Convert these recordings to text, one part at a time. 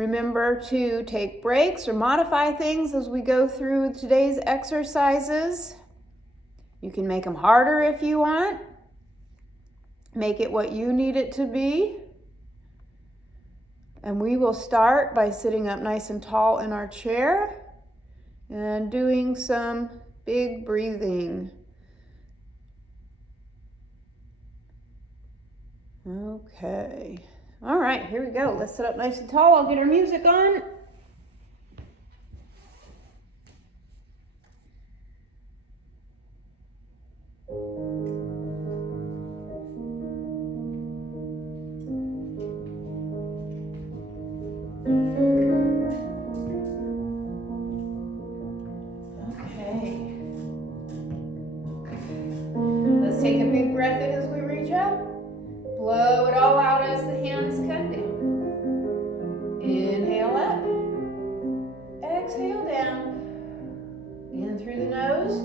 Remember to take breaks or modify things as we go through today's exercises. You can make them harder if you want. Make it what you need it to be. And we will start by sitting up nice and tall in our chair and doing some big breathing. Okay. All right, here we go. Let's sit up nice and tall. I'll get our music on. Okay. Let's take a big breath in as we reach up. Blow it all out as the hands come down. Inhale up. Exhale down. In through the nose.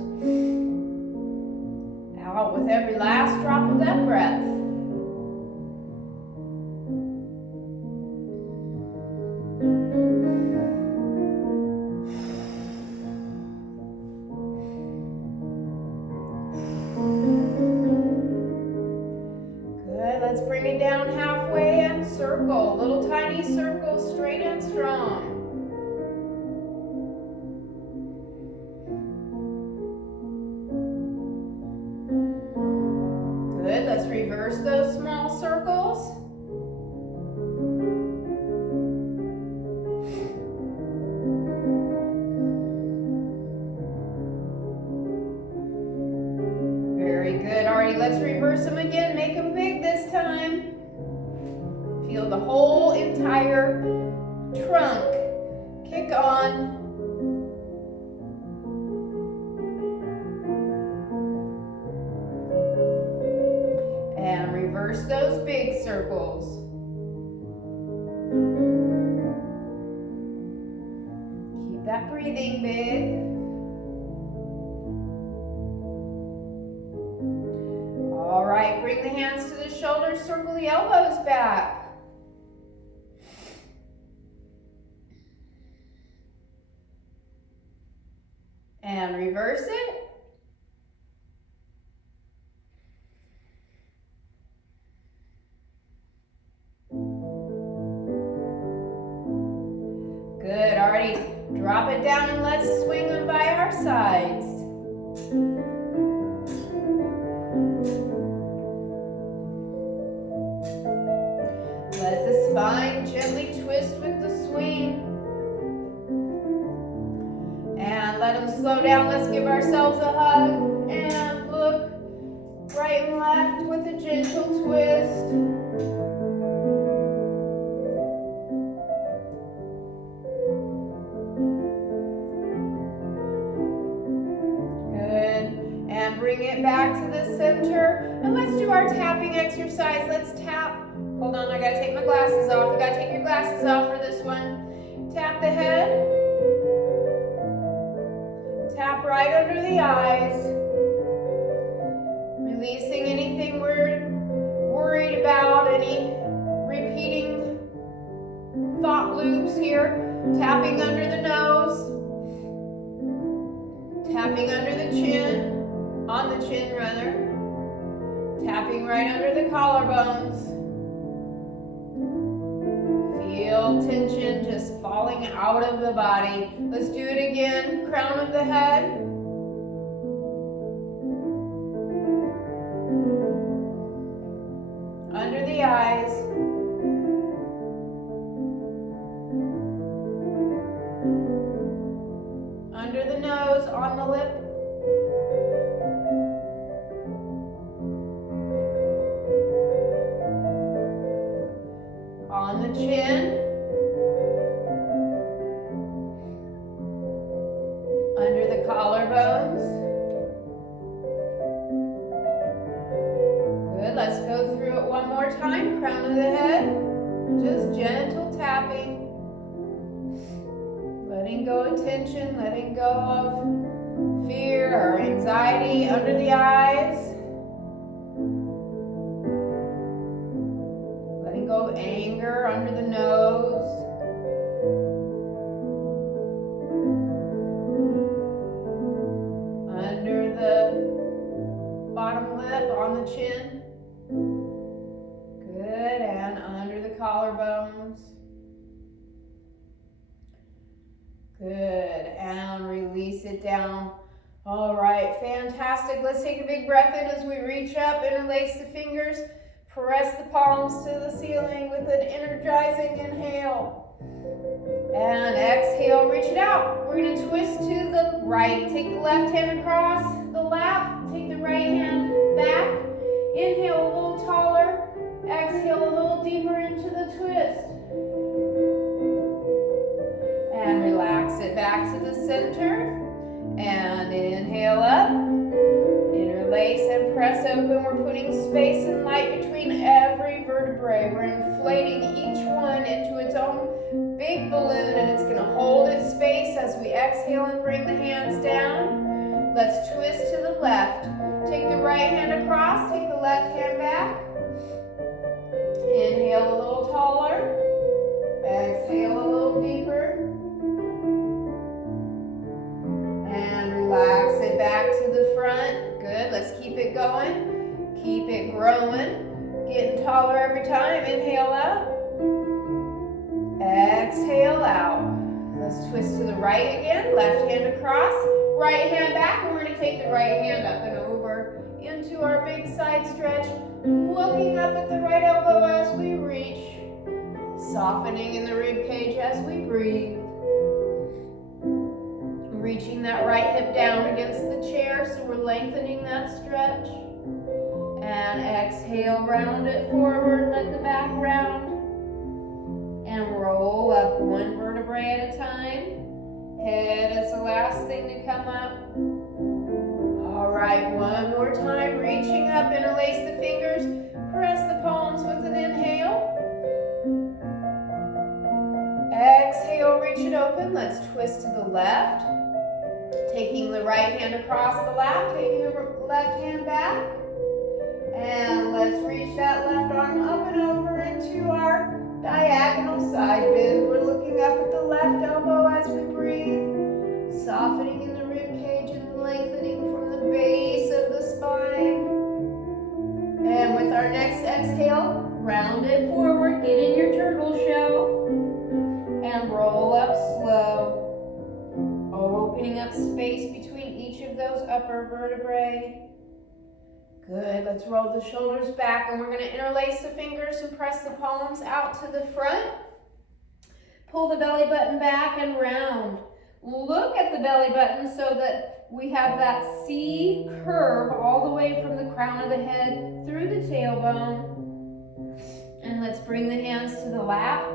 Out with every last drop of that breath. Let's bring it down halfway and circle. Little tiny circles, straight and strong. Good. Let's reverse those small circles. Very good. Alrighty, let's reverse them again. Make them big this time. Feel the whole entire trunk kick on. And reverse those big circles. Keep that breathing big. All right, bring the hands to the shoulders, circle the elbows back. And reverse it. Good, already drop it down and let's swing them by our sides. Let the spine gently twist with the swing. And let them slow down. Let's give ourselves a hug and look right and left with a gentle twist. Good. And bring it back to the center. And let's do our tapping exercise. Let's tap. Hold on, I gotta take my glasses off. You gotta take your glasses off for this one. Tap the head. Tap right under the eyes. Releasing anything we're worried about, any repeating thought loops here. Tapping under the nose. Tapping under the chin. On the chin, rather. Tapping right under the collarbones. Feel tension just falling out of the body. Let's do it again. Crown of the head. Under the eyes. Under the nose, on the lip. On the chin. Under the collarbones. Good, let's go through it one more time. Crown of the head. Just gentle tapping. Letting go of tension, letting go of fear or anxiety. Under the eyes. Letting go of anger under the nose. bones. Good, and release it down. All right, fantastic. Let's take a big breath in as we reach up, interlace the fingers, press the palms to the ceiling with an energizing inhale. And exhale, reach it out. We're gonna twist to the right. Take the left hand across the lap, take the right hand back. Inhale a little taller, exhale a little deeper into the twist. And relax it back to the center. And inhale up, interlace and press open. We're putting space and light between every vertebrae. We're inflating each one into its own big balloon, and it's going to hold its space as we exhale and bring the hands down. Let's twist to the left. Take the right hand across, take the left hand back. Inhale a little taller, exhale a little deeper. And relax it back to the front. Good, let's keep it going. Keep it growing. Getting taller every time. Inhale up. Exhale out. Let's twist to the right again. Left hand across. Right hand back. And we're going to take the right hand up and over into our big side stretch. Looking up at the right elbow as we reach. Softening in the rib cage as we breathe. Reaching that right hip down against the chair, so we're lengthening that stretch. And exhale, round it forward, let the back round. And roll up one vertebrae at a time. Head is the last thing to come up. All right, one more time, reaching up, interlace the fingers, press the palms with an inhale. Exhale, reach it open, let's twist to the left. Taking the right hand across the lap, taking the left hand back. And let's reach that left arm up and over into our diagonal side bend. We're looking up at the left elbow as we breathe. Softening in the rib cage and lengthening from the base of the spine. And with our next exhale, round it forward, get in your turtle shell. And roll up slow. Opening up space between each of those upper vertebrae. Good, let's roll the shoulders back, and we're going to interlace the fingers and press the palms out to the front. Pull the belly button back and round. Look at the belly button so that we have that C curve all the way from the crown of the head through the tailbone. And let's bring the hands to the lap,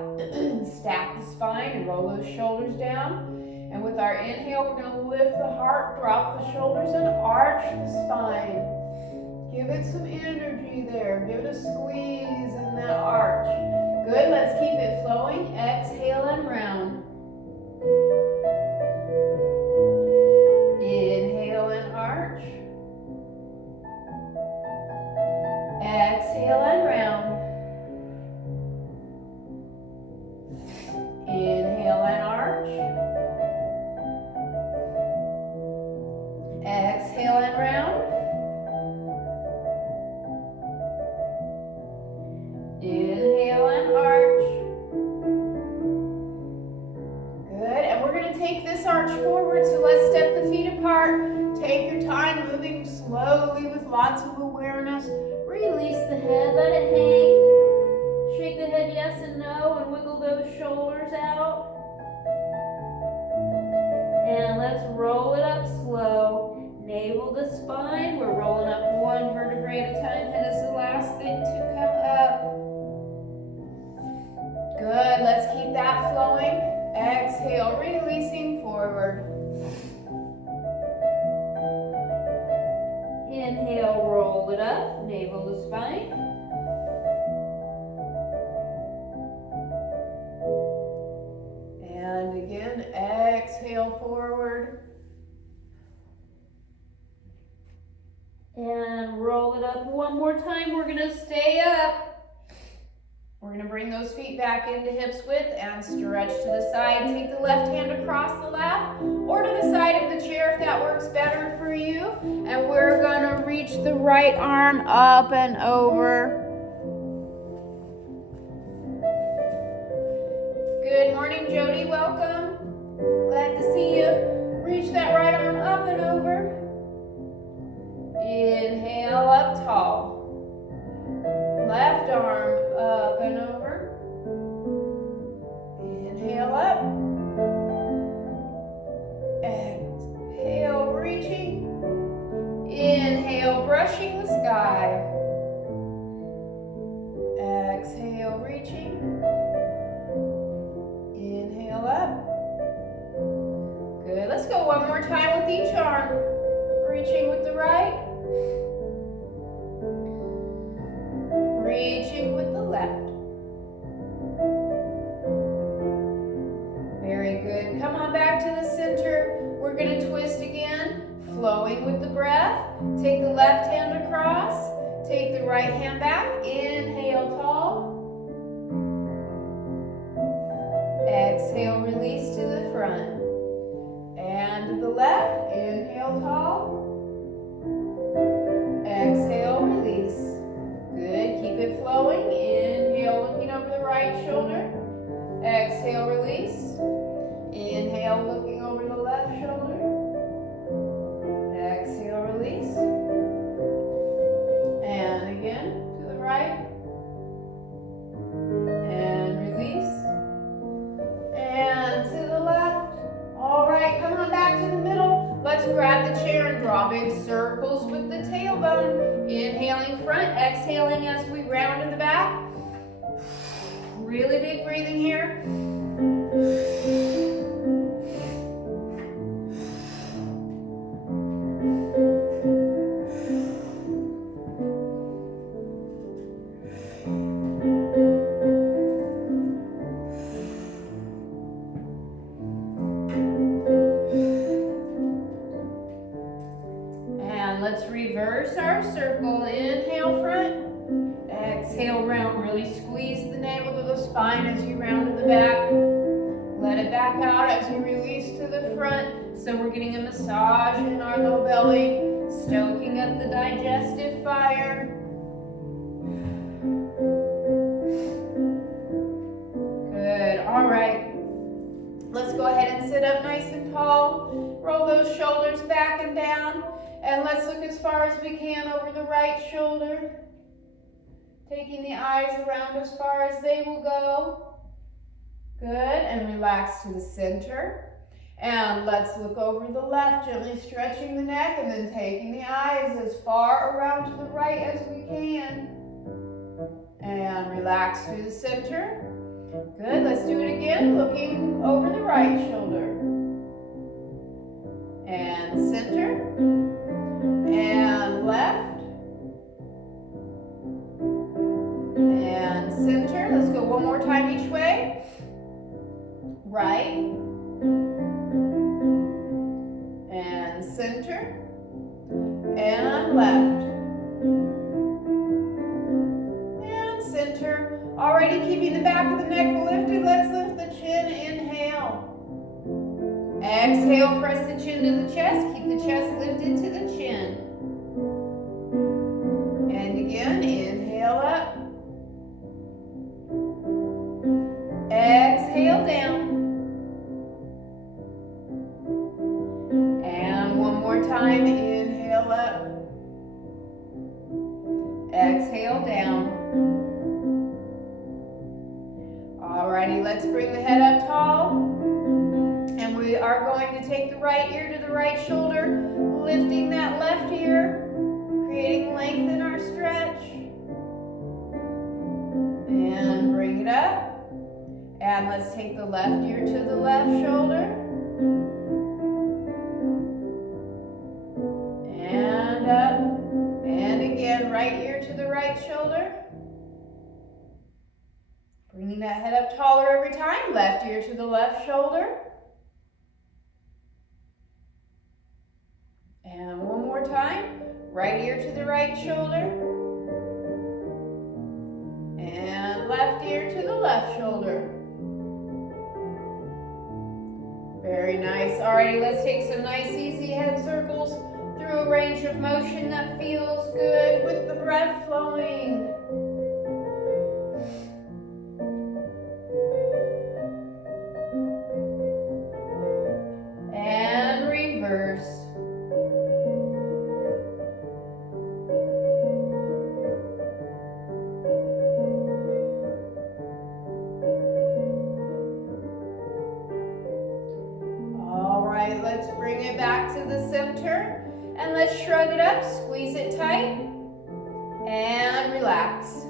stack the spine and roll those shoulders down. And with our inhale, we're going to lift the heart, drop the shoulders, and arch the spine. Give it some energy there. Give it a squeeze in that arch. Good, let's keep it flowing. Exhale and round. Inhale and arch. Exhale and round. Inhale and arch. Exhale and round. Inhale and arch. Good, and we're going to take this arch forward, so let's step the feet apart. Take your time, moving slowly with lots of awareness. Release the head, let it hang. Shake the head yes and no, and wiggle those shoulders out. And let's roll it up slow. Navel to spine. We're rolling up one vertebrae at a time. Head is the last thing to come up. Good. Let's keep that flowing. Exhale, releasing forward. Inhale, roll it up. Navel to spine. And again, exhale forward. And roll it up one more time. We're going to stay up. We're going to bring those feet back into hips width and stretch to the side. Take the left hand across the lap or to the side of the chair if that works better for you. And we're going to reach the right arm up and over. Good morning, Jody. Welcome. Glad to see you. Reach that right arm up and over. Inhale up tall. Left arm up and over. Inhale up. Exhale, reaching. Inhale, brushing the sky. Exhale, reaching. Inhale up. Good. Let's go one more time with each arm. Reaching with the right. Reaching with the left. Very good. Come on back to the center. We're going to twist again, flowing with the breath. Take the left hand across. Take the right hand back. Inhale, tall. Exhale, release to the front. And to the left. Inhale, tall. Exhale, release. Good. Keep it flowing. Inhale, looking over the right shoulder. Exhale, release. Inhale, looking over the left shoulder. Exhale, release. And again, to the right. And release. And to the left. All right, come on back to the middle. Let's grab the chair and draw big circles with the tailbone. Inhaling front, exhaling as we round to the back. Really big breathing here. Let's reverse our circle. Inhale front. Exhale round. Really squeeze the navel to the spine as you round to the back. Let it back out as we release to the front. So we're getting a massage in our low belly, stoking up the digestive fire. Good. All right. Let's go ahead and sit up nice and tall. Roll those shoulders back and down. And let's look as far as we can over the right shoulder. Taking the eyes around as far as they will go. Good. And relax to the center. And let's look over the left, gently stretching the neck and then taking the eyes as far around to the right as we can. And relax through the center. Good. Let's do it again. Looking over the right shoulder. And center. And left. And center. Let's go one more time each way. Right. And center. And left. And center. Alrighty, keeping the back of the neck lifted. Let's lift the chin. Inhale. Exhale, press the chin to the chest. Keep the chest lifted to the chin. And again, inhale up. Exhale down. And one more time, inhale up. Exhale down. Alrighty, let's bring the head up tall. And we are going to take the right ear to the right shoulder, lifting that left ear, creating length in our stretch. And bring it up. And let's take the left ear to the left shoulder. And up. And again, right ear to the right shoulder. Bringing that head up taller every time. Left ear to the left shoulder. And one more time. Right ear to the right shoulder. And left ear to the left shoulder. Very nice. Alrighty, let's take some nice easy head circles through a range of motion that feels good with the breath flowing. it back to the center. And let's shrug it up, squeeze it tight, and relax.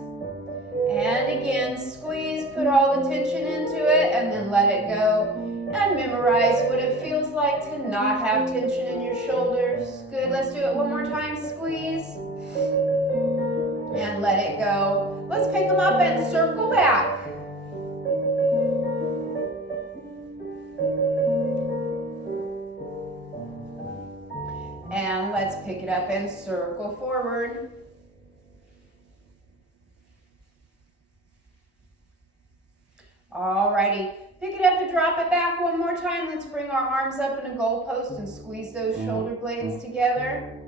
And again, squeeze, put all the tension into it, and then let it go. And memorize what it feels like to not have tension in your shoulders. Good, let's do it one more time. Squeeze, and let it go. Let's pick them up and circle back. And let's pick it up and circle forward. Alrighty, pick it up and drop it back one more time. Let's bring our arms up in a goalpost and squeeze those shoulder blades together.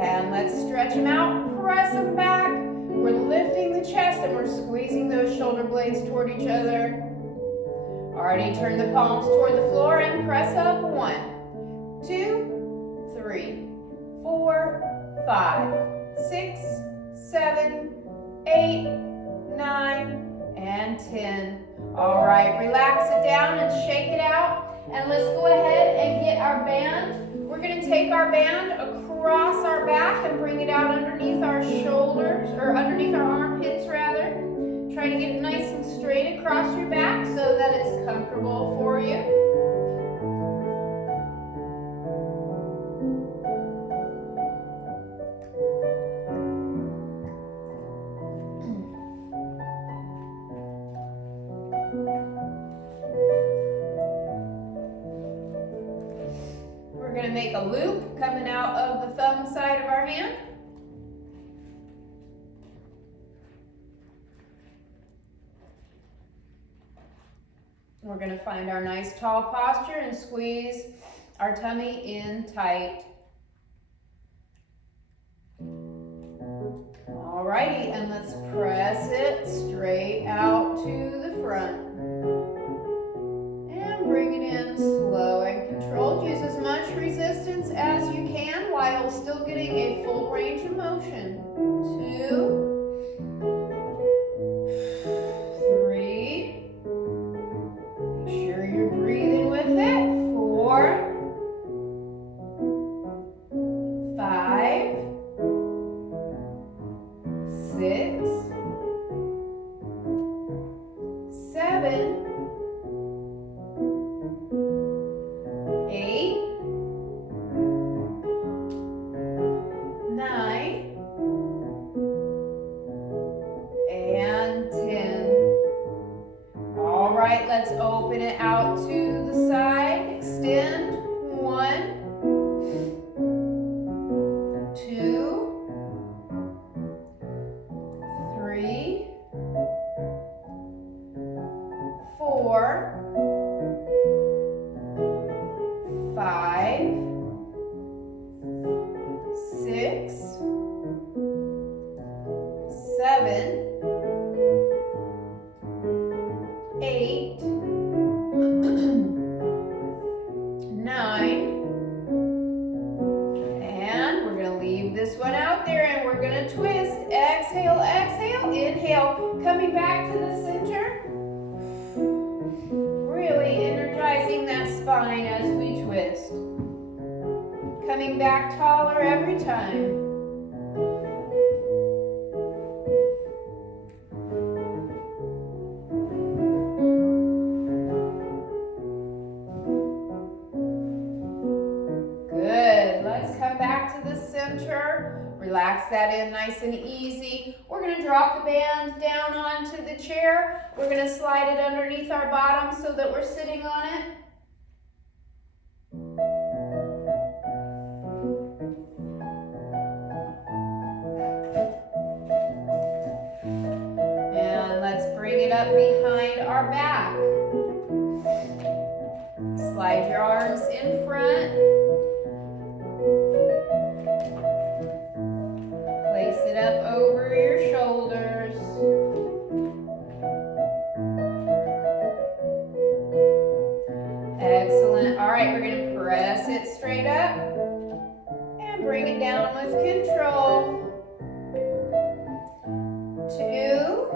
And let's stretch them out, press them back. We're lifting the chest and we're squeezing those shoulder blades toward each other. Alrighty, turn the palms toward the floor and press up. 1, 2, 3, 4, 5, 6, 7, 8, 9, and 10. All right, relax it down and shake it out. And let's go ahead and get our band. We're going to take our band across our back and bring it out underneath our shoulders, or underneath our armpits rather. Try to get it nice and straight across your back so that it's comfortable for you. We're going to make a loop coming out of the thumb side of our hand. We're going to find our nice tall posture and squeeze our tummy in tight. Alrighty, and let's press it straight out to the front. And bring it in slow and controlled. Use as much resistance as you can while still getting a full range of motion. 2, 3. Make sure you're breathing with it. 4, 5, 6, 7, 8, 9, and 10. All right, let's open it out to the side. Extend. 1, 2, 3, 4, 5, 6, 7, 8, 9, and we're going to leave this one out there and we're going to twist. Exhale, exhale, inhale, coming back to the center. Really energizing that spine as we twist. Coming back taller every time. Good. Let's come back to the center. Relax that in nice and easy. We're going to drop the band down onto the chair. We're going to slide it underneath our bottom so that we're sitting on it. And let's bring it up behind our back. Slide your arms in front. Place it up over your shoulders. Excellent. All right, we're going to press it straight up and bring it down with control. 2,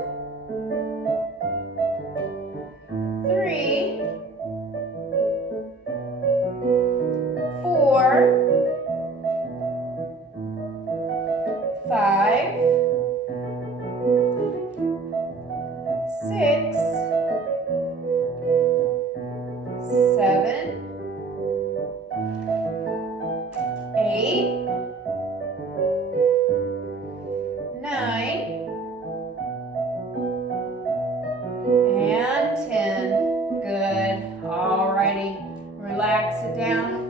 3, down.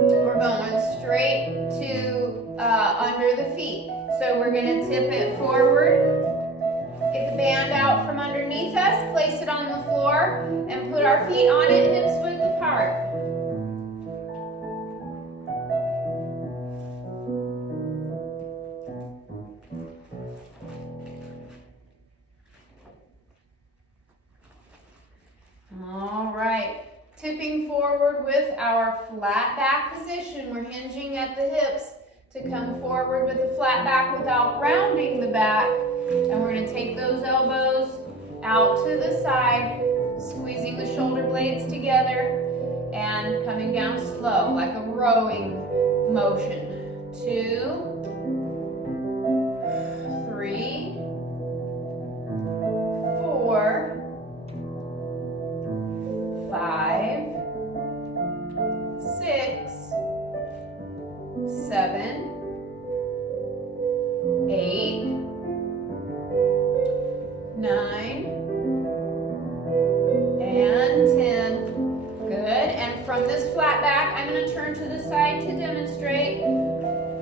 We're going straight to under the feet. So we're going to tip it forward. Get the band out from underneath us, place it on the floor, and put our feet on it, hips width apart. All right, tipping forward with our flat back position. We're hinging at the hips to come forward with a flat back without rounding the back. And we're going to take those elbows out to the side, squeezing the shoulder blades together and coming down slow, like a rowing motion. 2, 3, 4, 5, 6, 7, 8, 9, and 10. Good. And from this flat back, I'm going to turn to the side to demonstrate.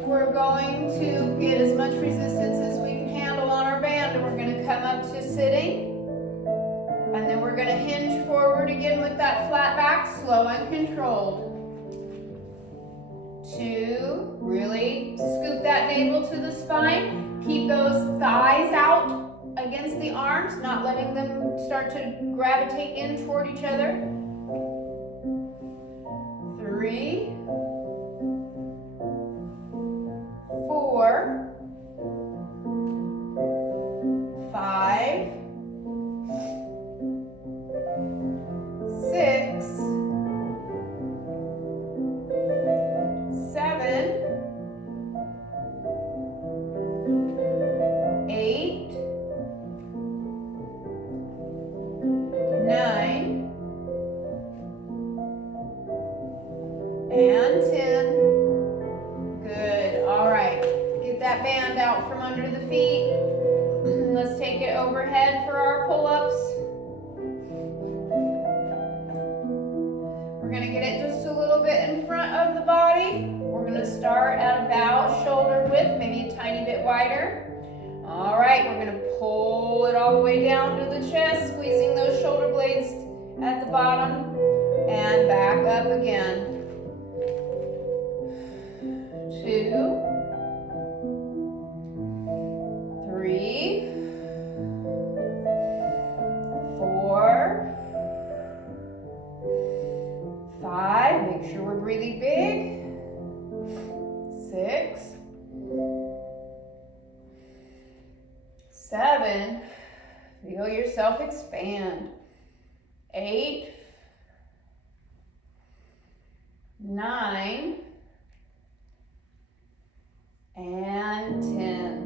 We're going to get as much resistance as we can handle on our band, and we're going to come up to sitting. And then we're going to hinge forward again with that flat back, slow and controlled. 2, really scoop that navel to the spine. Keep those thighs out against the arms, not letting them start to gravitate in toward each other. 3, 4, 5, 6, 7, 8, 9, and 10. Good. All right. Get that band out from under the feet. Let's take it overhead for our pull-ups. We're going to get it just a little bit in front of the body. We're going to start at about shoulder width, maybe a tiny bit wider. All right, we're going to pull it all the way down to the chest, squeezing those shoulder blades at the bottom, and back up again. 2, 3, 4, 5, make sure we're breathing big. 6, 7, feel yourself expand. 8, 9, and 10.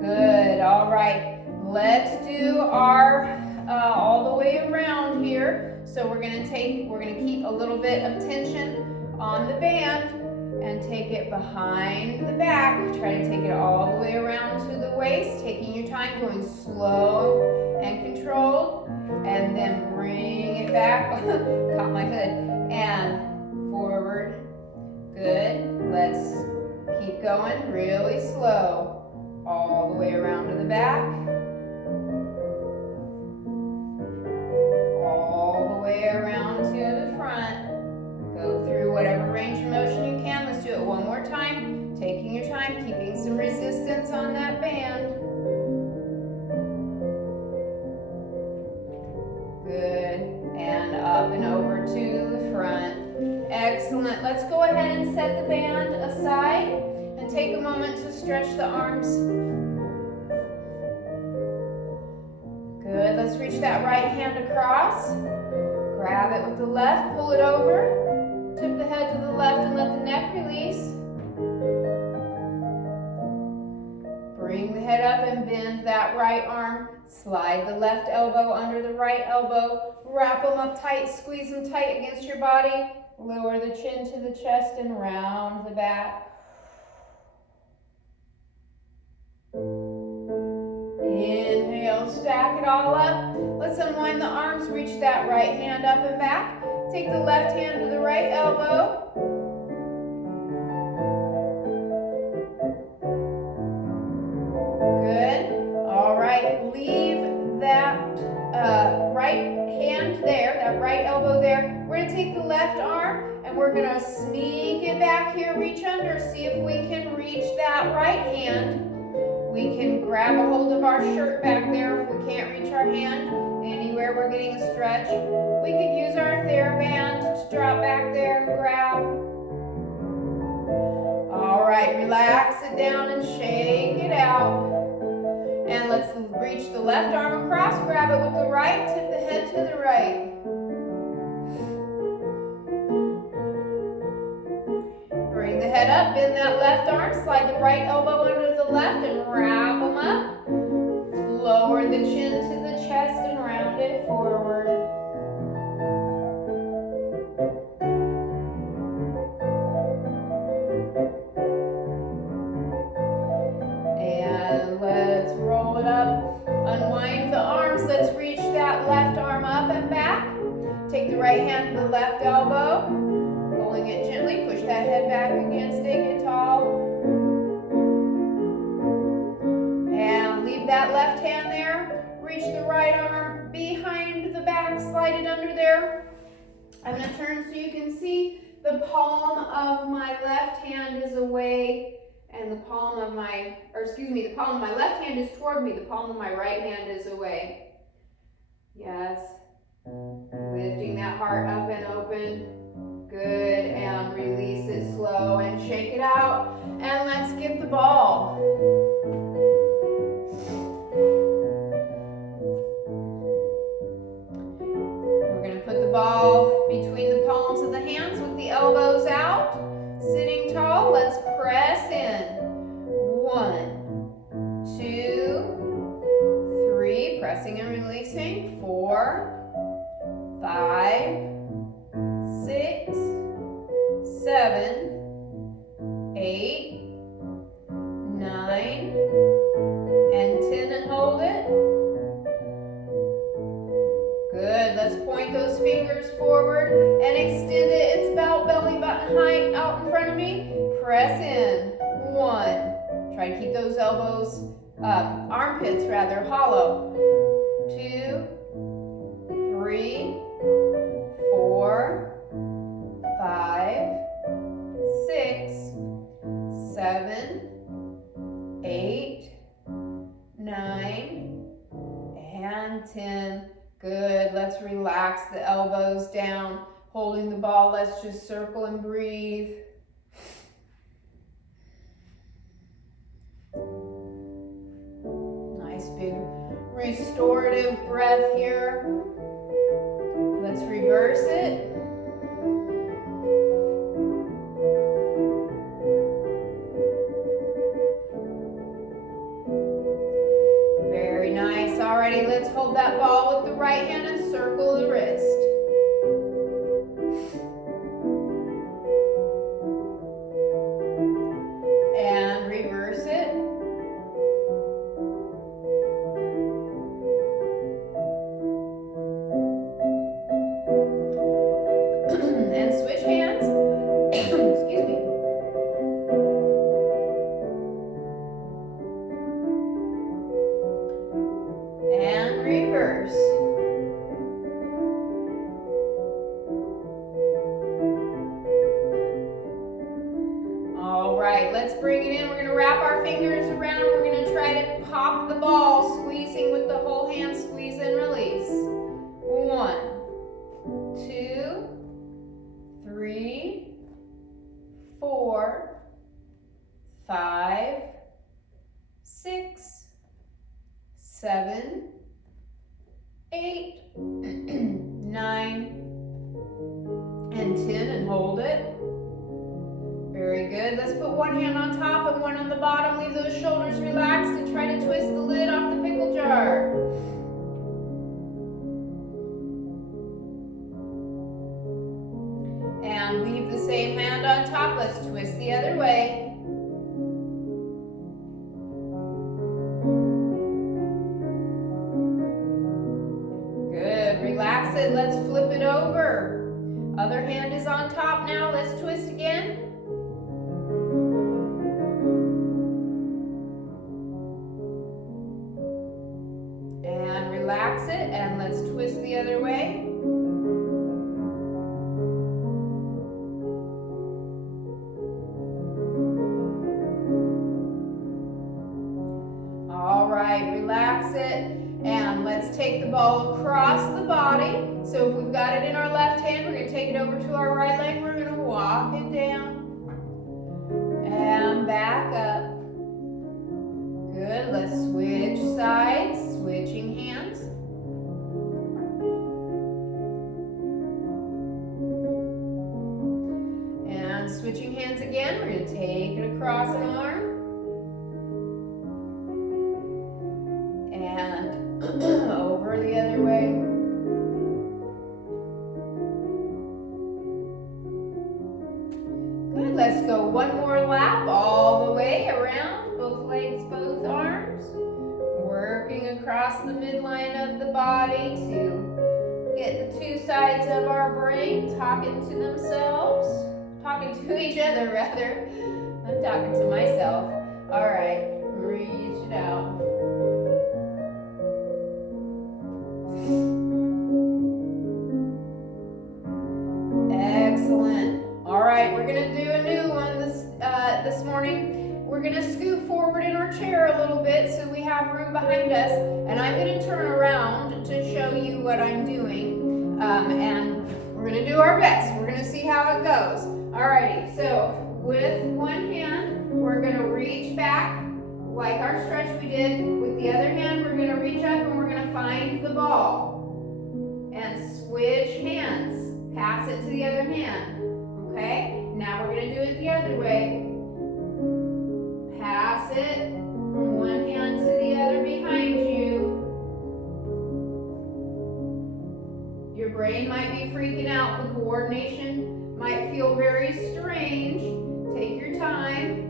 Good. All right. Let's do our all the way around here. So we're gonna keep a little bit of tension on the band and take it behind the back. Try to take it all the way around to the waist, taking your time, going slow and controlled, and then bring it back. Caught my hood. And forward. Good. Let's keep going really slow. All the way around to the back. All the way around to the front. Go through whatever range of motion you can. Let's do it one more time. Taking your time, keeping some resistance on that band. Good. And up and over to the front. Excellent. Let's go ahead and set the band aside and take a moment to stretch the arms. Good. Let's reach that right hand across. Grab it with the left, pull it over. Tip the head to the left and let the neck release. Bring the head up and bend that right arm. Slide the left elbow under the right elbow. Wrap them up tight, squeeze them tight against your body. Lower the chin to the chest and round the back. Inhale, stack it all up. Let's unwind the arms, reach that right hand up and back. Take the left hand to the right elbow. Good. All right, leave that right hand there, that right elbow there. We're going to take the left arm and we're going to sneak it back here, reach under, see if we can reach that right hand. We can grab a hold of our shirt back there if we can't reach our hand. Anywhere we're getting a stretch. We could use our TheraBand to drop back there and grab. All right, relax it down and shake it out. And let's reach the left arm across, grab it with the right, tip the head to the right. Bring the head up, bend that left arm, slide the right elbow under the left and wrap them up. Lower the chin to the chest and round it forward. And let's roll it up. Unwind the arms. Let's reach that left arm up and back. Take the right hand to the left elbow. Pulling it gently. Push that head back again. Stay tall. And leave that left hand there. Reach the right arm behind the back. Slide it under there. I'm going to turn so you can see the palm of my left hand is away. And the palm of my, the palm of my left hand is toward me. The palm of my right hand is away. Yes. Lifting that heart up and open. Good. And release it slow and shake it out. And let's get the ball. We're going to put the ball between the palms of the hands with the elbows out. Sitting tall, let's press in. 1, 2, 3, pressing and releasing. 4, 5, 6, 7, 8, 9, and 10, and hold it. Good, let's point those fingers forward and extend it. It's about belly button height out in front of me. Press in. 1. Try to keep those elbows, armpits rather, hollow. 2, 3, 4, 5, 6, 7, 8, 9, and 10. Good. Let's relax the elbows down. Holding the ball, let's just circle and breathe. Nice big restorative breath here. Let's reverse it. Very nice. Alrighty, let's hold that ball with the right hand and circle the wrist. And reverse it. And switch hands. Excuse me. And reverse. All right, let's bring it in. We're going to wrap our fingers around. We're going to try to pop the ball, squeezing with the whole hand. Squeeze and release. 1, 2, 3, 4, 5, 6, 7, 8, 9, and 10, and hold it. Very good. Let's put one hand on top and one on the bottom. Leave those shoulders relaxed and try to twist the lid off the pickle jar. And leave the same hand on top. Let's twist the other way. Good. Relax it. Let's flip it over. Other hand is on top now. Let's twist again. And relax it, and let's twist the other way. All right, relax it. And let's take the ball across the body. So if we've got it in our left hand, we're going to take it over to our right leg. We're going to walk it down and back up. Good. Let's switch sides, switching hands. And switching hands again. We're going to take it across an arm. Over the other way. Good, let's go one more lap all the way around, both legs, both arms. Working across the midline of the body to get the two sides of our brain talking to themselves, talking to each other rather. I'm talking to myself. All right, reach it out. Excellent. All right, we're going to do a new one this morning. We're going to scoot forward in our chair a little bit so we have room behind us. And I'm going to turn around to show you what I'm doing. And we're going to do our best. We're going to see how it goes. All righty, so with one hand, we're going to reach back like our stretch we did. With the other hand, we're going to reach up and we're going to find the ball. And switch hands. Pass it to the other hand. Okay? Now we're going to do it the other way. Pass it from one hand to the other behind you. Your brain might be freaking out. The coordination might feel very strange. Take your time.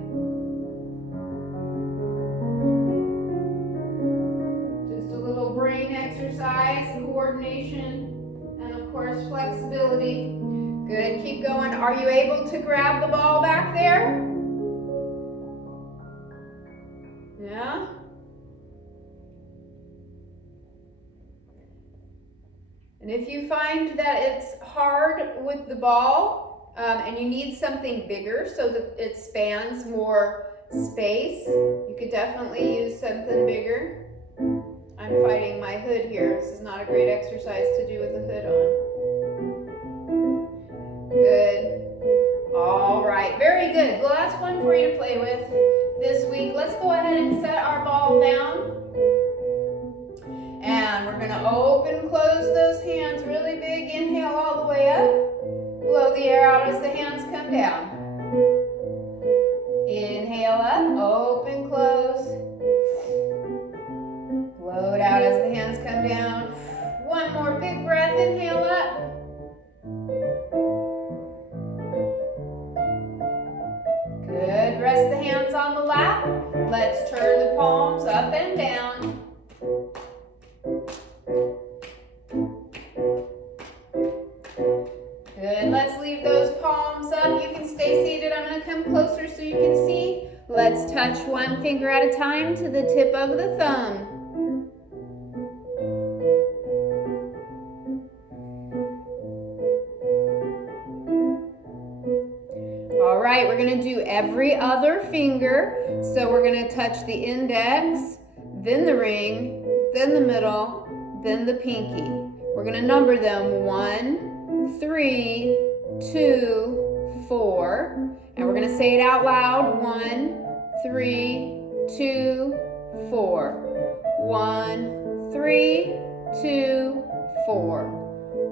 Just a little brain exercise, coordination, and of course flexibility. Good, keep going. Are you able to grab the ball back there? Yeah? And if you find that it's hard with the ball and you need something bigger so that it spans more space, you could definitely use something bigger. I'm fighting my hood here. This is not a great exercise to do with the hood on. Good. All right, very good. Well, that's one for you to play with this week. Let's go ahead and set our ball down. And we're going to open, close those hands really big. Inhale all the way up. Blow the air out as the hands come down. Inhale up, open, close. Blow it out as the hands come down. One more big breath, inhale up. Good, rest the hands on the lap. Let's turn the palms up and down. Good, let's leave those palms up. You can stay seated. I'm going to come closer so you can see. Let's touch one finger at a time to the tip of the thumb. All right, we're going to do every other finger. So we're going to touch the index, then the ring, then the middle, then the pinky. We're going to number them 1, 3, 2, 4. And we're going to say it out loud. 1, 3, 2, 4. 1, 3, 2, 4.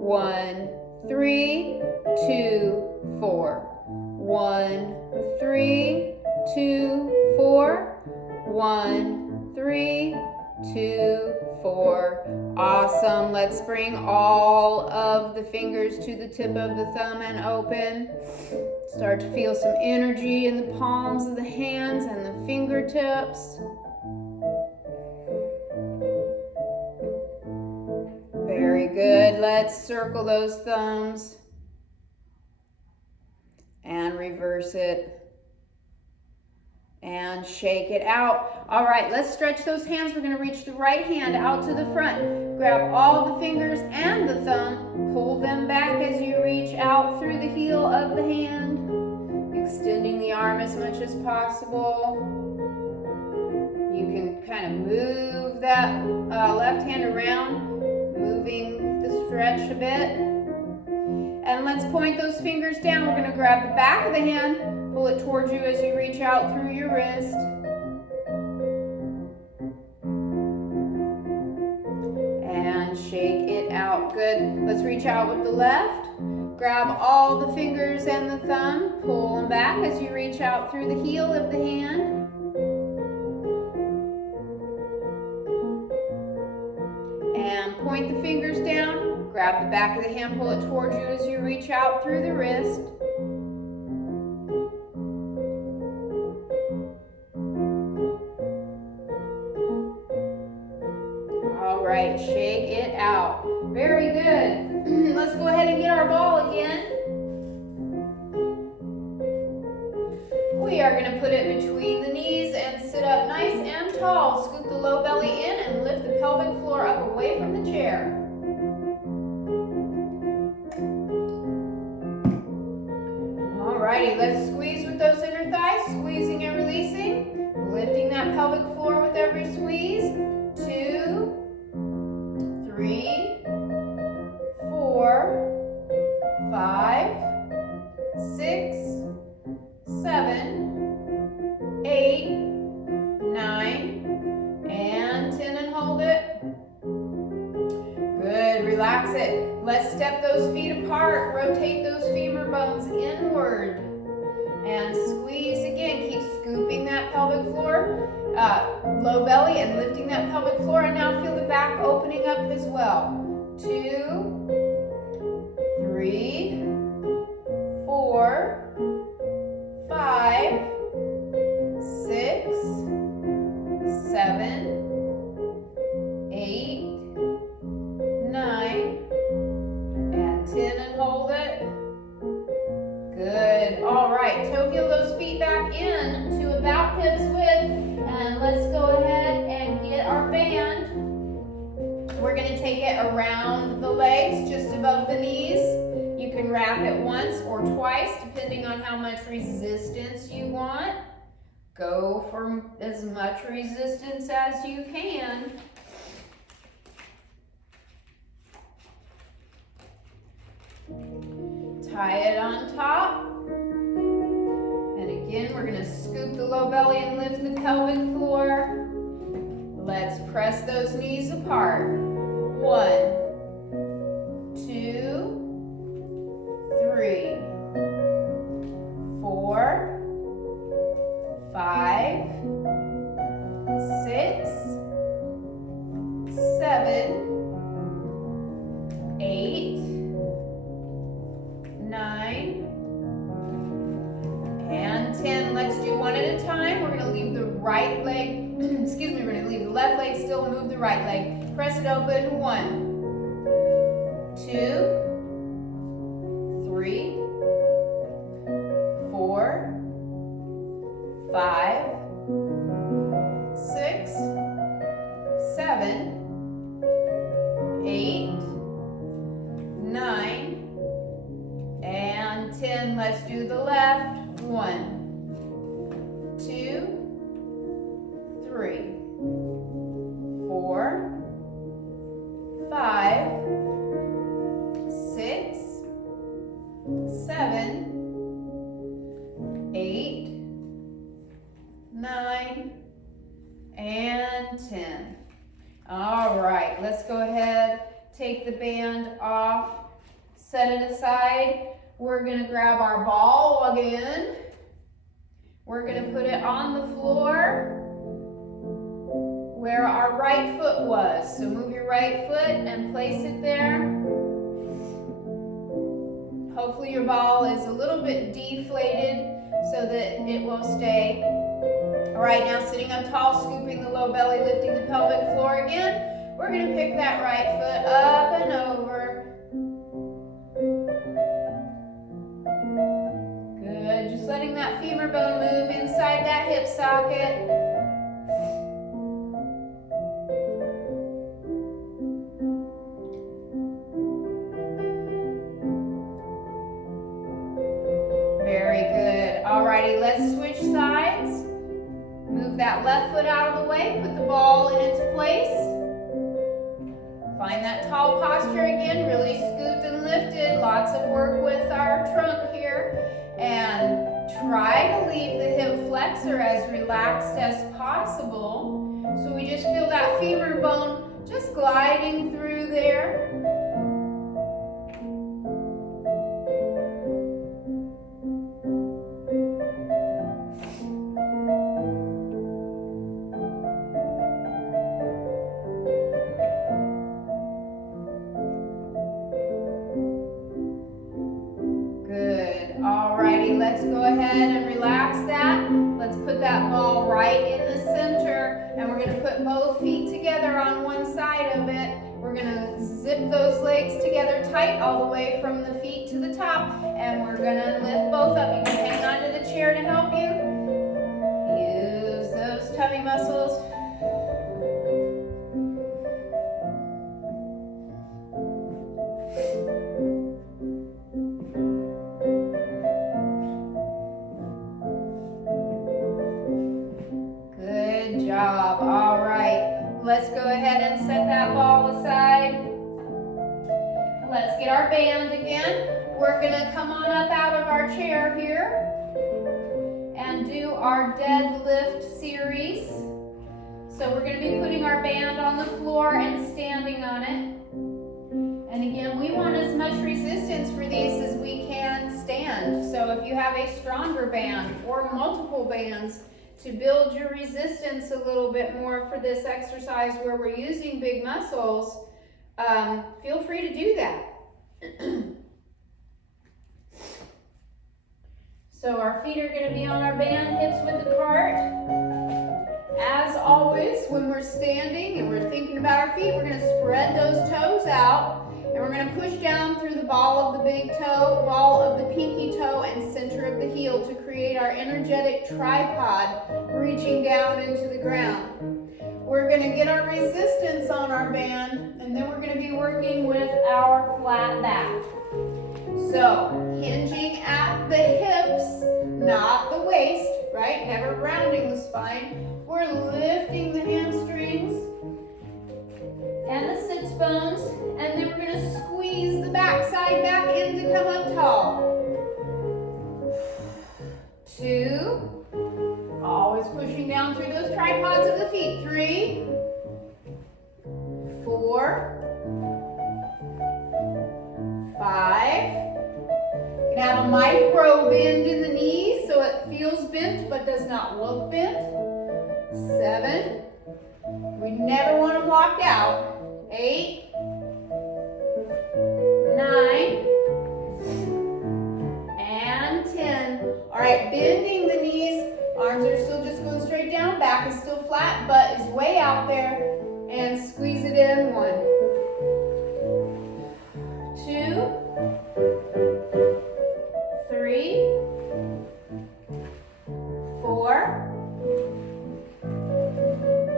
1, 3, 2, 4. 1, 3, 2, 4. 1, 3, 2, 4. Awesome. Let's bring all of the fingers to the tip of the thumb and open. Start to feel some energy in the palms of the hands and the fingertips. Very good. Let's circle those thumbs. and reverse it. And shake it out. All right, let's stretch those hands. We're gonna reach the right hand out to the front. Grab all the fingers and the thumb. Pull them back as you reach out through the heel of the hand. Extending the arm as much as possible. You can kind of move that left hand around, moving the stretch a bit. And let's point those fingers down. We're gonna grab the back of the hand, pull it towards you as you reach out through your wrist. And shake it out. Good. Let's reach out with the left. Grab all the fingers and the thumb. Pull them back as you reach out through the heel of the hand. And point the fingers down. Grab the back of the hand. Pull it towards you as you reach out through the wrist. Right, shake it out. Very good. Let's go ahead and get our ball again. We are going to put it between the knees and sit up nice and tall. Scoop the low belly in and lift the pelvic floor up away from the chair. Alrighty, let's squeeze with those inner thighs, squeezing and releasing. Lifting that pelvic floor with every squeeze. 2, 3, 4, 5, 6, 7, 8, 9, and 10, and hold it. Good, relax it. Let's step those feet apart, rotate those femur bones inward, and squeeze again. Keep scooping that pelvic floor, low belly, and lifting that pelvic floor, and now feel the back opening up as well. 2, 3, 4, 5, 6, 7, 8, 9, and 10, and hold it. Good. All right, toe heel those feet back in to about hips width, and let's go ahead and get our band. We're going to take it around the legs, just above the knees. You can wrap it once or twice, depending on how much resistance you want. Go for as much resistance as you can. Tie it on top. And again, we're going to scoop the low belly and lift the pelvic floor. Let's press those knees apart. 1, 2, 3, 4, 5, 6, 7, 8, 9, and 10. Let's do one at a time. We're going to leave the right leg, excuse me, we're going to leave the left leg still and move the right leg. Press it open. 1, 2, 3, 4, 5, 6, 7, 8, 9, and 10. Let's do the left. 1, 2, 3, 4, 5, 6, 7, 8, 9, and 10. All right, let's go ahead, take the band off, set it aside. We're going to grab our ball again. We're going to put it on the floor where our right foot was. So move your right foot and place it there. Hopefully your ball is a little bit deflated so that it will stay. All right, now sitting up tall, scooping the low belly, lifting the pelvic floor again. We're going to pick that right foot up and over. that hip socket. Very good. Alrighty, let's switch sides. Move that left foot out of the way. Put the ball in its place. Find that tall posture again. Really scooped and lifted. Lots of work with our trunk here. And try to leave the hip flexor as relaxed as possible. So we just feel that femur bone just gliding through there. Let's go ahead and relax that. Let's put that ball right in the center, and we're going to put both feet together on one side of it. We're going to zip those legs together tight all the way from the feet to the top, and we're going to lift both up. You can hang onto the chair to help you. Use those tummy muscles. Let's go ahead and set that ball aside. Let's get our band again. We're gonna come on up out of our chair here and do our deadlift series. So we're gonna be putting our band on the floor and standing on it. And again, we want as much resistance for these as we can stand. So if you have a stronger band or multiple bands, to build your resistance a little bit more for this exercise where we're using big muscles, feel free to do that. So our feet are going to be on our band, hips width apart. As always, when we're standing and we're thinking about our feet, we're going to spread those toes out. And we're going to push down through the ball of the big toe, ball of the pinky toe, and center of the heel to create our energetic tripod reaching down into the ground. We're going to get our resistance on our band, and then we're going to be working with our flat back. So, hinging at the hips, not the waist, right? Never rounding the spine. We're lifting the hamstrings and the sits bones, and then we're going to squeeze the backside back in to come up tall. 2, always pushing down through those tripods of the feet. 3, 4, 5. You can have a micro bend in the knees so it feels bent but does not look bent. 7. We never want them locked out. 8, 9, and 10. All right, bending the knees. Arms are still just going straight down. Back is still flat. Butt is way out there. And squeeze it in. 1, 2, 3, 4,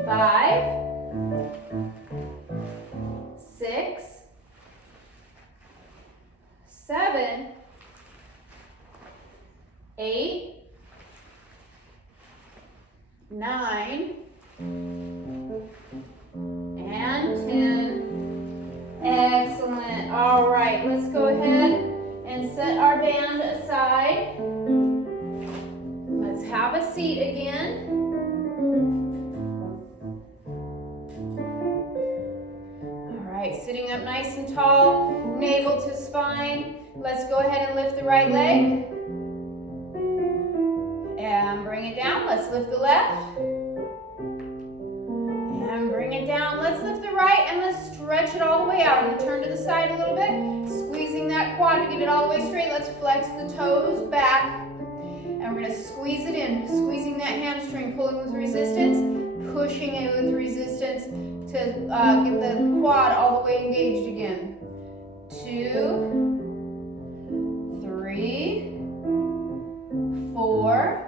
5, 6, 7, 8, 9, and 10. Excellent. All right, let's go ahead and set our band aside. Let's have a seat again. All right, sitting up nice and tall, navel to spine. Let's go ahead and lift the right leg. And bring it down. Let's lift the left. And bring it down. Let's lift the right and let's stretch it all the way out. I'm going to turn to the side a little bit. Squeezing that quad to get it all the way straight. Let's flex the toes back. And we're going to squeeze it in. Squeezing that hamstring, pulling with resistance, pushing it with resistance to get the quad all the way engaged again. 2, 3, 4,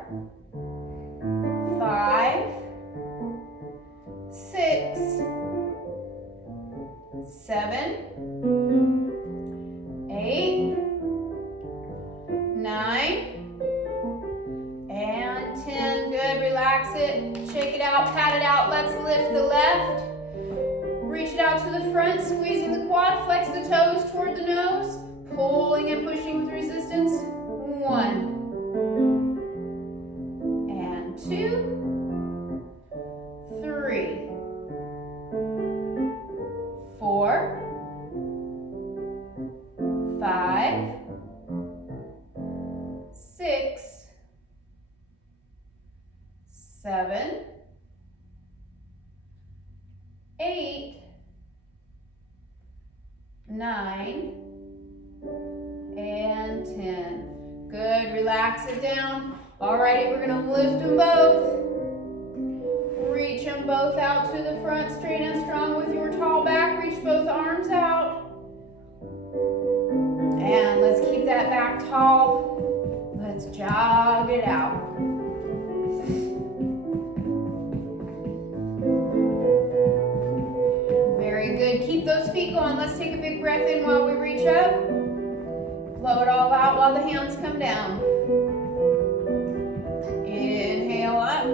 and 10. Good, relax it down. Alrighty, we're gonna lift them both. Reach them both out to the front, straight and strong with your tall back. Reach both arms out. And let's keep that back tall. Let's jog it out. Very good. Keep those feet going. Let's take a big breath in while we reach up. Blow it all out while the hands come down. Inhale up.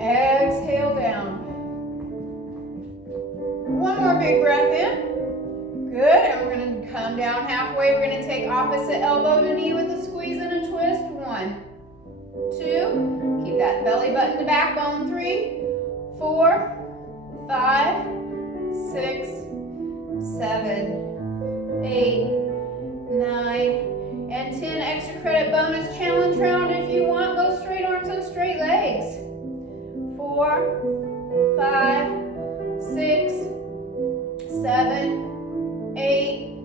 Exhale down. One more big breath in. Good, and we're going to come down halfway. We're going to take opposite elbow to knee with a squeeze and a twist. 1, 2. Keep that belly button to backbone. 3, 4, 5, 6, 7, 8, 9, and 10. Extra credit bonus challenge round if you want. Go straight arms and straight legs. 4, 5, 6, 7, 8,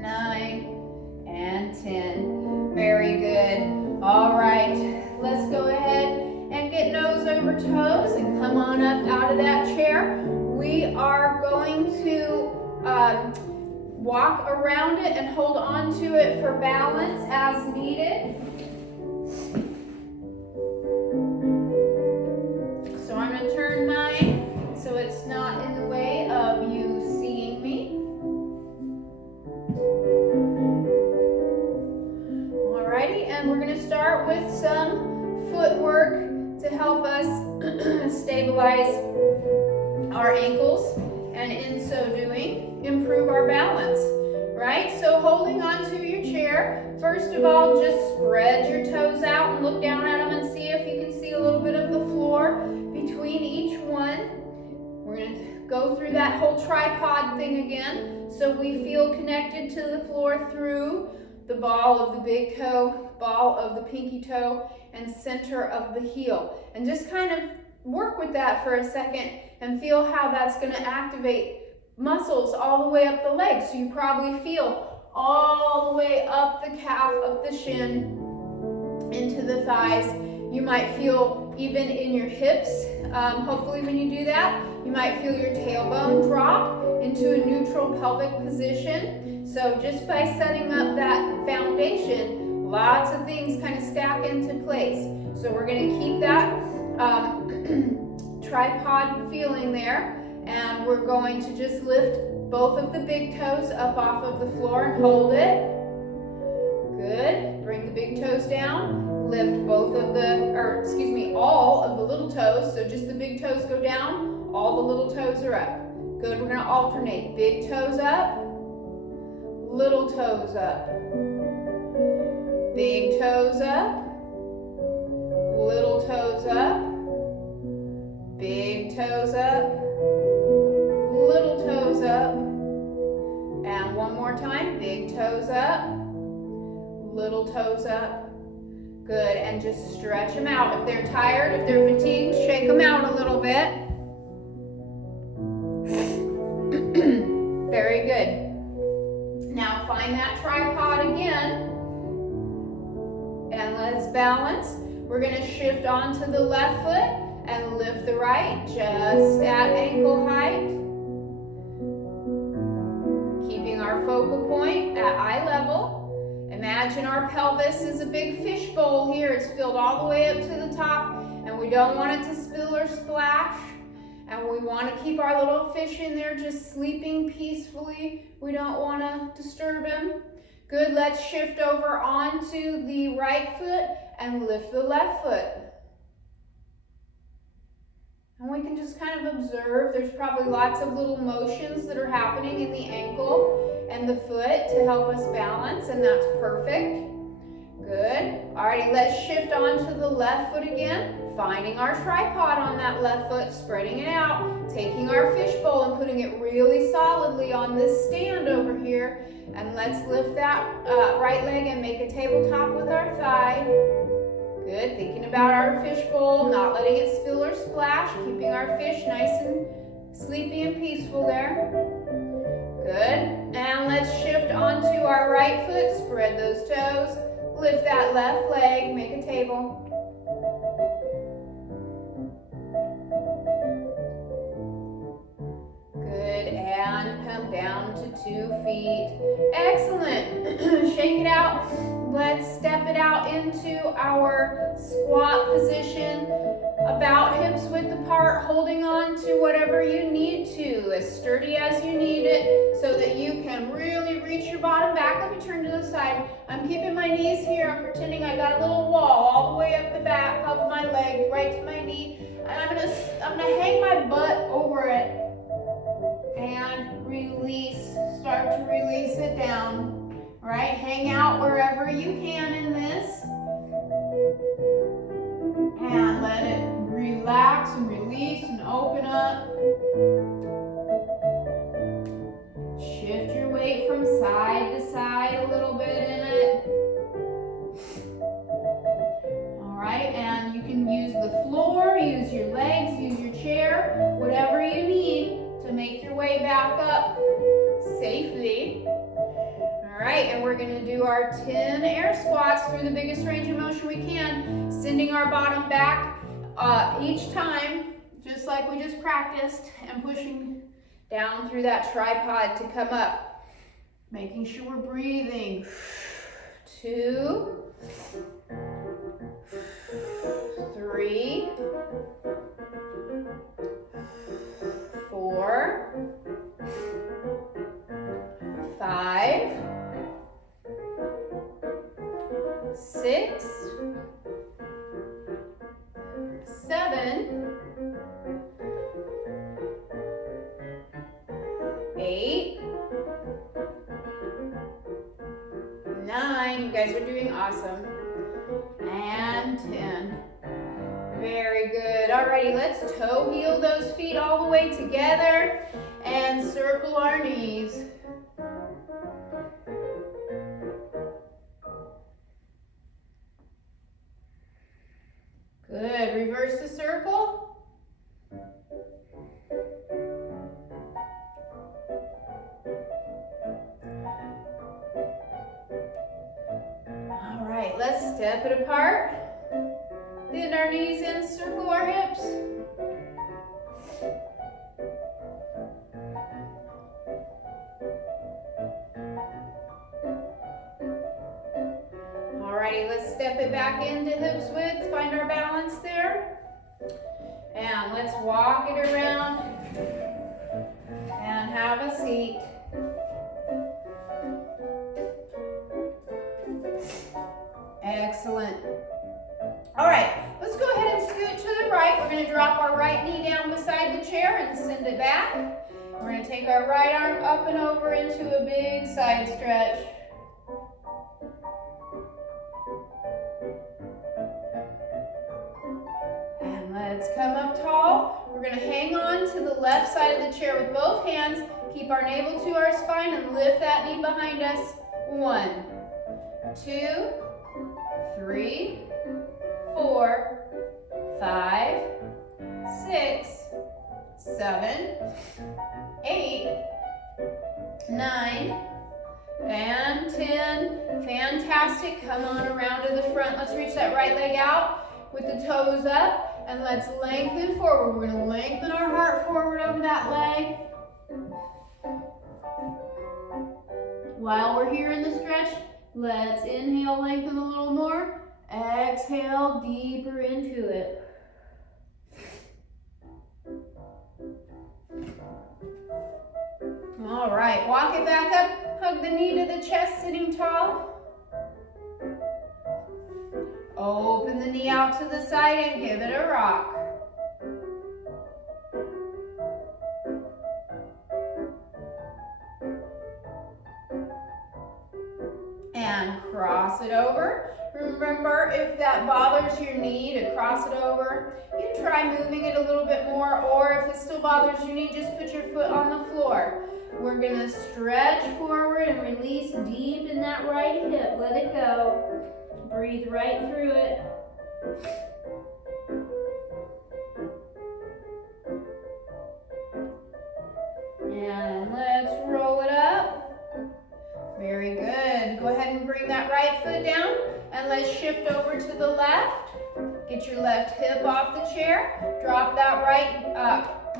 9, and 10. Very good. All right, let's go ahead and get nose over toes and come on up out of that chair. We are going to walk around it and hold on to it for balance as needed. So I'm going to turn mine so it's not in the way of you seeing me. Alrighty, and we're going to start with some footwork to help us stabilize our ankles, and in so doing, improve our balance, right? So holding on to your chair, first of all, just spread your toes out and look down at them and see if you can see a little bit of the floor between each one. We're going to go through that whole tripod thing again, so we feel connected to the floor through the ball of the big toe, ball of the pinky toe, and center of the heel. And just kind of work with that for a second and feel how that's going to activate muscles all the way up the leg. So you probably feel all the way up the calf, up the shin, into the thighs. You might feel even in your hips. Hopefully when you do that, you might feel your tailbone drop into a neutral pelvic position. So just by setting up that foundation, lots of things kind of stack into place. So we're going to keep that tripod feeling there, and we're going to just lift both of the big toes up off of the floor and hold it. Good. Bring the big toes down. Lift both of all of the little toes. So just the big toes go down, all the little toes are up. Good. We're going to alternate. Big toes up, little toes up. Big toes up, little toes up. Big toes up, little toes up. And one more time, big toes up, little toes up. Good, and just stretch them out. If they're tired, if they're fatigued, shake them out a little bit. Very good. Now find that tripod again, and let's balance. We're going to shift onto the left foot and lift the right just at ankle height. Keeping our focal point at eye level. Imagine our pelvis is a big fish bowl here. It's filled all the way up to the top, and we don't want it to spill or splash. And we want to keep our little fish in there just sleeping peacefully. We don't want to disturb him. Good, let's shift over onto the right foot and lift the left foot. And we can just kind of observe. There's probably lots of little motions that are happening in the ankle and the foot to help us balance, and that's perfect. Good. Alrighty, let's shift onto the left foot again, finding our tripod on that left foot, spreading it out, taking our fishbowl and putting it really solidly on this stand over here, and let's lift that right leg and make a tabletop with our thigh. Good, thinking about our fishbowl, not letting it spill or splash, keeping our sleepy and peaceful there. Good, and let's our right foot, spread those toes, lift that left leg, make a table. Good, and come down to 2 feet. Excellent. Shake it out. Let's step it out into our squat position. About hips width apart, holding on to whatever you need to, as sturdy as you need it, so that you can really reach your bottom back. Let me turn to the side. I'm keeping my knees here. I'm pretending I got a little wall all the way up the back of my leg, right to my knee. And I'm gonna hang my butt over it and release. Start to release it down. Right? Hang out wherever you can in this. And let it relax and release and open up. Shift your weight from side to side a little bit in it. All right, and you can use the floor, use your legs, use your chair, whatever you need to make your way back up safely. All right, and we're gonna do our 10 air squats through the biggest range of motion we can, sending our bottom back each time, just like we just practiced, and pushing down through that tripod to come up. Making sure we're breathing. 2, 3, 4, 5, 6, 7, 8, 9. You guys are doing awesome. And 10. Very good. Alrighty, let's toe heel those feet all the way together and circle our knees. Good. Reverse the circle. All right, let's step it apart. Bend our knees and circle our hips. Alrighty, let's step it back into hips width, find our balance there. And let's walk it around and have a seat. Excellent. All right, let's go ahead and scoot to the right. We're going to drop our right knee down beside the chair and send it back. We're going to take our right arm up and over into a big side stretch. And let's come up tall. We're going to hang on to the left side of the chair with both hands. Keep our navel to our spine and lift that knee behind us. 1, 2, 3, 4, 5, 6, 7, 8, 9, and 10. Fantastic. Come on around to the front. Let's reach that right leg out with the toes up, and let's lengthen forward. We're going to lengthen our heart forward over that leg. While we're here in the stretch, let's inhale, lengthen a little more. Exhale deeper into it. All right, walk it back up. Hug the knee to the chest, sitting tall. Open the knee out to the side and give it a rock. And cross it over. Remember, if that bothers your knee to cross it over, you can try moving it a little bit more, or if it still bothers your knee, just put your foot on the floor. We're going to stretch forward and release deep in that right hip. Let it go. Breathe right through it. And let's roll it up. Very good. Go ahead and bring that right foot down and let's shift over to the left. Get your left hip off the chair. Drop that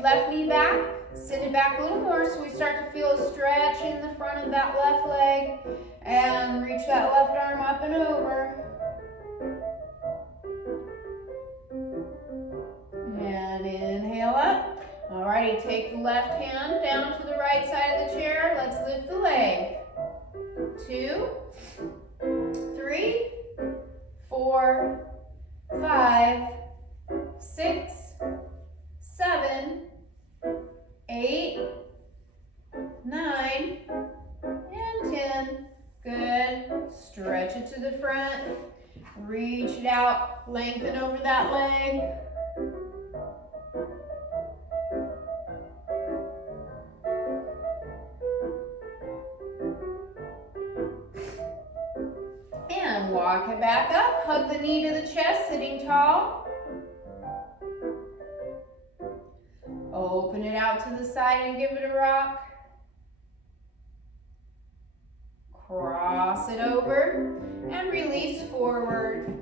left knee back. Send it back a little more so we start to feel a stretch in the front of that left leg. And reach that left arm up and over. And inhale up. Alrighty, take the left hand down to the right side of the chair. Let's lift the leg. 2, 3, 4, 5, 6, 7, 8, 9, and 10. Good. Stretch it to the front. Reach it out. Lengthen over that leg. And walk it back up. Hug the knee to the chest, sitting tall. Open it out to the side and give it a rock. Cross it over and release forward.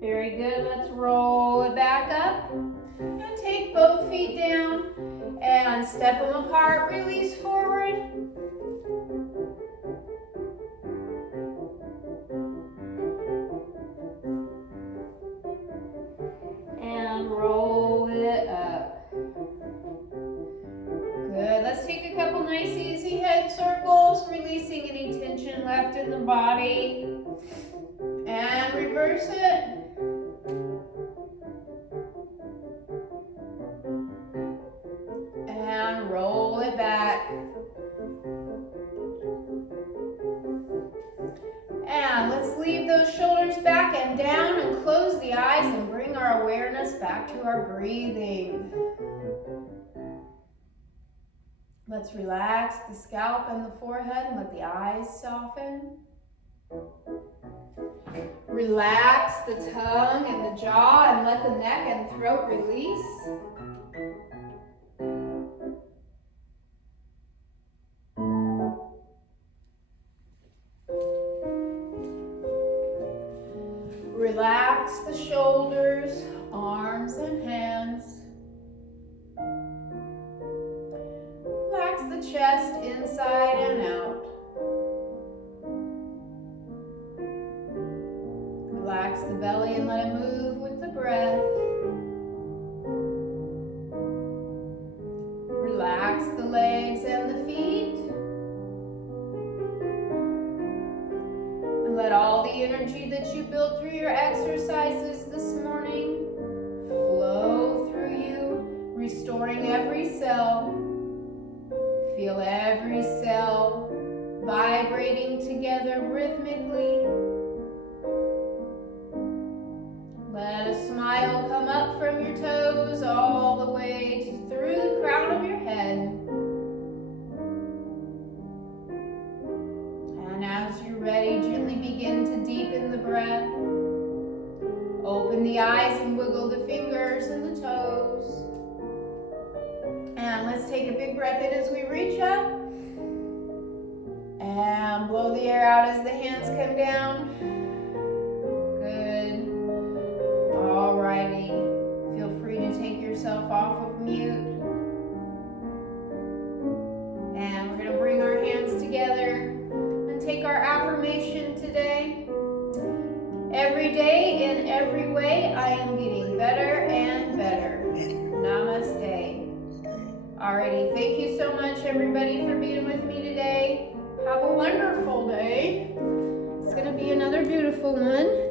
Very good. Let's roll it back up and take both feet down and step them apart. Release forward. And roll it up. Good. Let's take a couple nice easy head circles, releasing any tension left in the body. And reverse it. And roll it back. And let's leave those shoulders back and down and close the eyes and bring our awareness back to our breathing. Let's relax the scalp and the forehead and let the eyes soften. Relax the tongue and the jaw and let the neck and throat release. Relax the shoulders, arms and hands. Relax the chest inside and out. Relax the belly and let it move with the breath. Relax the legs and the feet. And let all the energy that you built through your exercises this morning flow through you, restoring every cell. Feel every cell vibrating together rhythmically. Let a smile come up from your toes all the way through the crown of your head. And as you're ready, gently begin to deepen the breath. Open the eyes and wiggle the fingers and the toes. And let's take a big breath in as we reach up. And blow the air out as the hands come down. Good. Alrighty. Feel free to take yourself off of mute. And we're going to bring our hands together and take our affirmation today. Every day, in every way, I am getting better and better. Namaste. Alrighty, thank you so much everybody for being with me today. Have a wonderful day. It's going to be another beautiful one.